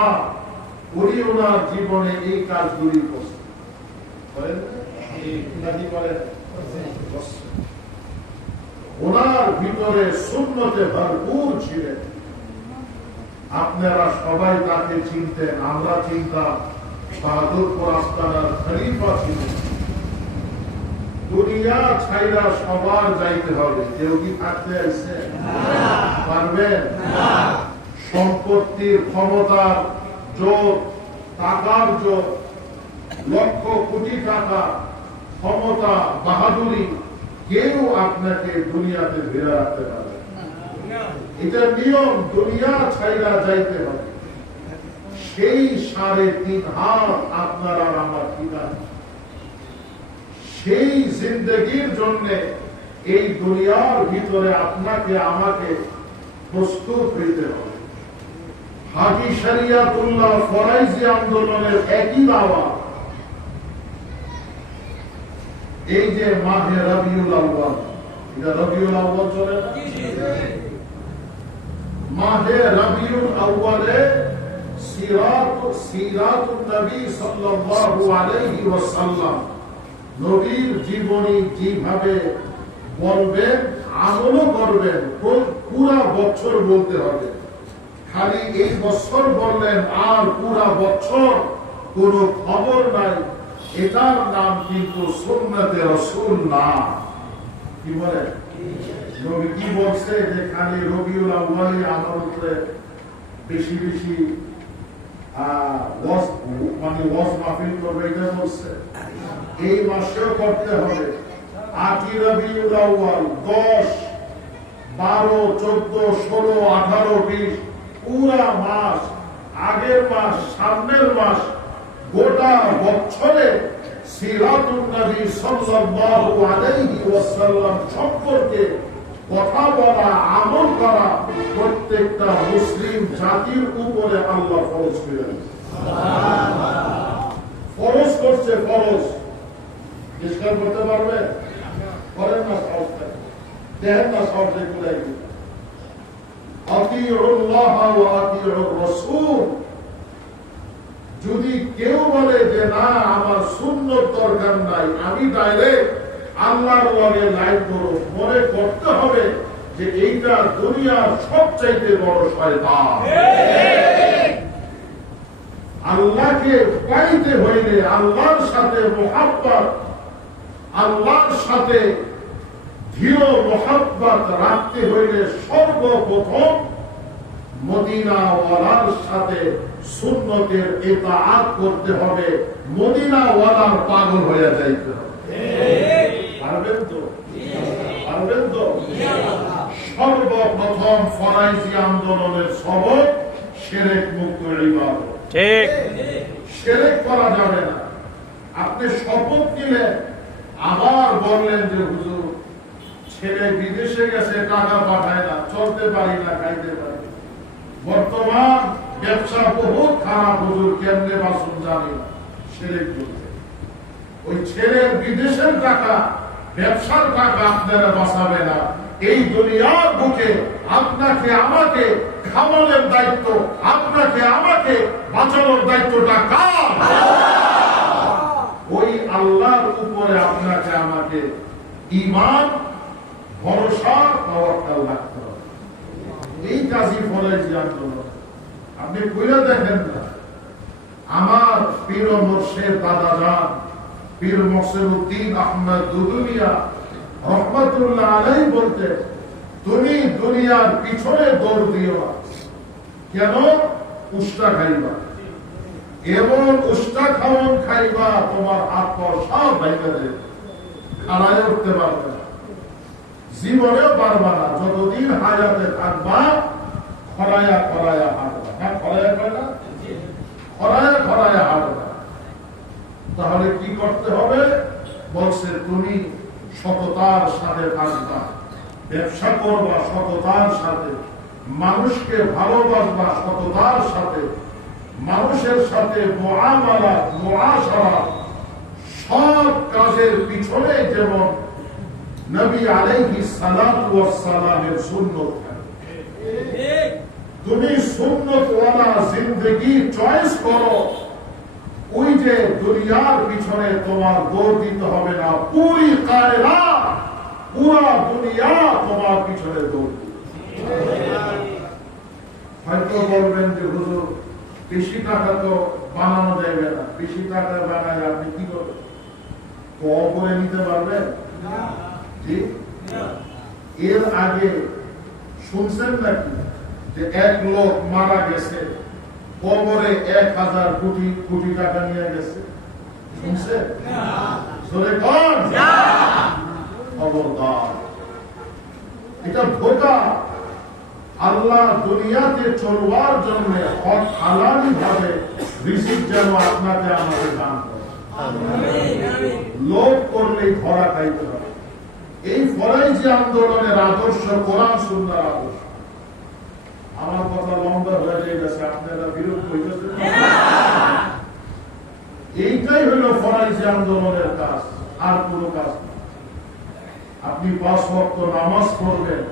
মা জীবনে এই কাজগুলি ওনার ভিতরে শূন্যতে ভরপুর ছিলেন। আপনারা সবাই তাকে চিনতেন, আমরা চিনতাম। বাহাদুরপুর আস্তানার ছাইরা সবার যাইতে হবে। কেউ কি থাকতে আসছে পারবেন? সম্পত্তির ক্ষমতার জোর, টাকার জোর, লক্ষ কোটি টাকা ক্ষমতা, বাহাদুরি, কেউ আপনাকে দুনিয়াতে ধরে রাখতে পারে এটা নিয়ম, দুনিয়া ছাইরা যাইতে হবে। সেই সাড়ে তিন হাত আপনার আর আমার ঠিকানা সেই জিন্দগির জন্য এই দুনিয়ার ভিতরে আপনাকে, আমাকে প্রস্তুত হইতে হবে। হাজি শরিয়াতুল্লাহ ফরাইজি আন্দোলনের একই দাওয়া। এই যে মাহে রবিউল আউ্বাল এটা রবিউল আউ্বাল চলে মাহে রবিউল আউ্বালে সিরাত সিরাতুন নবী সাল্লাল্লাহু আলাইহি ওয়াসাল্লাম নবীর জীবনী যেভাবে বলবেন আমলও করবেন পুরা বছর বলতে হবে। খালি এই বছর বললেন, আর পুরা বছর কোন খবর নাই। এটার নাম কিন্তু সুন্নতে রসুল না। কি বলে? কি বলছে যে খালি রবিউল আউ্বালি উপরে বেশি বেশি মানে আঠারো, বিশ পুরা মাস, আগের মাস, সামনের মাস, গোটা বছরে করা প্রত্যেকটা মুসলিম জাতির উপরে করছে পারবে? না দেখেন না কোথায় যদি কেউ বলে যে, না, আমার সুন্নত দরকার নাই, আমি ডাইরেক্ট আল্লাহর লগে লাইন করো মনে করতে হবে যে, এইটা দুনিয়ার সবচাইতে বড় শয়তান। আল্লাহকে পাইতে হইলে আল্লাহর সাথে মোহাব্বত, আল্লাহর সাথে দৃঢ় মোহাব্বত রাখতে হইলে সর্বপ্রথম মদিনাওয়ালার সাথে সুন্নতের এতাআত করতে হবে। মদিনাওয়ালার পাগল হয়ে যাইতে হবে। পারবেন তো? পারবেন তো? সর্বপ্রথম ফরাইজি আন্দোলনের সবক সেরেক মুক্ত ঠিক। সেরেক করা যাবে না। আপনি শপথ নিলেন আবার বললেন যে হুজুর ছেলে বিদেশে গেছে, টাকা পাঠায় না, চলতে পারি না, খাইতে পারি বর্তমান ব্যবসা বহুত খারাপ, হুজুর, কেমনে বাসন জানি না। করতে ওই ছেলের বিদেশের টাকা, ব্যবসার টাকা আপনারা বাঁচাবে না। এই দুনিয়ার বুকে আপনাকে, আমাকে খামানোর দায়িত্ব, আপনাকে, আমাকে বাঁচানোর দায়িত্বটা কার? ওই আল্লাহর উপরে আপনাকে, আমাকে ইমান ভরসা তাওয়াক্কাল রাখতে হবে এই আপনি কইরা দেখেন না। আমার পীর মোর্শেদ দাদা যান পীর মসের উদ্দিন আহমদ রহমতুল্লাহ আলাই বলতে, তুমি দুনিয়ার পিছনে দৌড় দিও কেন? উষ্টা খাইবা। এবং উষ্টা খাওয়ন খাইবা, তোমার হাত পর সব ভাইবা দেবে। খাড়ায় উঠতে পারবে না। পারবা না। যতদিন হায়াতে থাকবা খরায়া খরায়া হাঁটবা হ্যাঁ খরায়া কয় না খরায়া খরায়া হাঁটবা তাহলে কি করতে হবে? বলছে তুমি সততার সাথে থাকবা ব্যবসা করবা সততার সাথে। মানুষকে ভালোবাসবা সততার সাথে। মানুষের সাথে সব কাজের পিছনে যেমন নবী আলাইহি সালামের সুন্নত থাকে। তুমি সুন্নতওয়ালা জিন্দগি চয়েস করো। ওই যে দুনিয়ার পিছনে তোমার দৌড় দিতে হবে না পুরি কায়রা পুরা দুনিয়া তোমার পিছনে দৌড় হয়তো বলবেন যে হুজুর বেশি টাকা তো বানানো যাবে না বেশি টাকা বানায় আপনি কি করবেন? কম করে নিতে পারবেন? জি? এর আগে শুনছেন না নাকি? যে এক লোক মারা গেছে, কবরে এক হাজার কোটি কোটি টাকা নিয়ে গেছে। রিসিক যেন আপনাকে লোক করলেই খাইতে হবে। এই ফরাইজি আন্দোলনের আদর্শ কোরআন সুন্দর আদর্শ আমার কথা লম্বা হয়ে গেছে আপনারা বিরোধ হইতেছেন এইটাই হইল ফরাইজি আন্দোলনের কাজ, আর কোনো কাজ না। আপনি পাঁচ ভক্ত নামাজ পড়বেন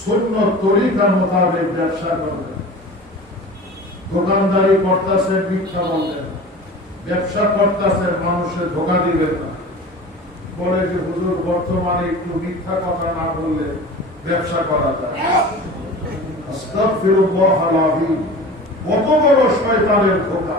শূন্য তরিকা মোতাবেক ব্যবসা করবেন। দোকানদারি করতেছেন মিথ্যা বলবেন। ব্যবসা করতেছেন মানুষের ধোকা দিবেন না। বলে যে, হুজুর, বর্তমানে একটু মিথ্যা কথা না বললে ব্যবসা করা যায়। কত বড় শয়তানের ধোকা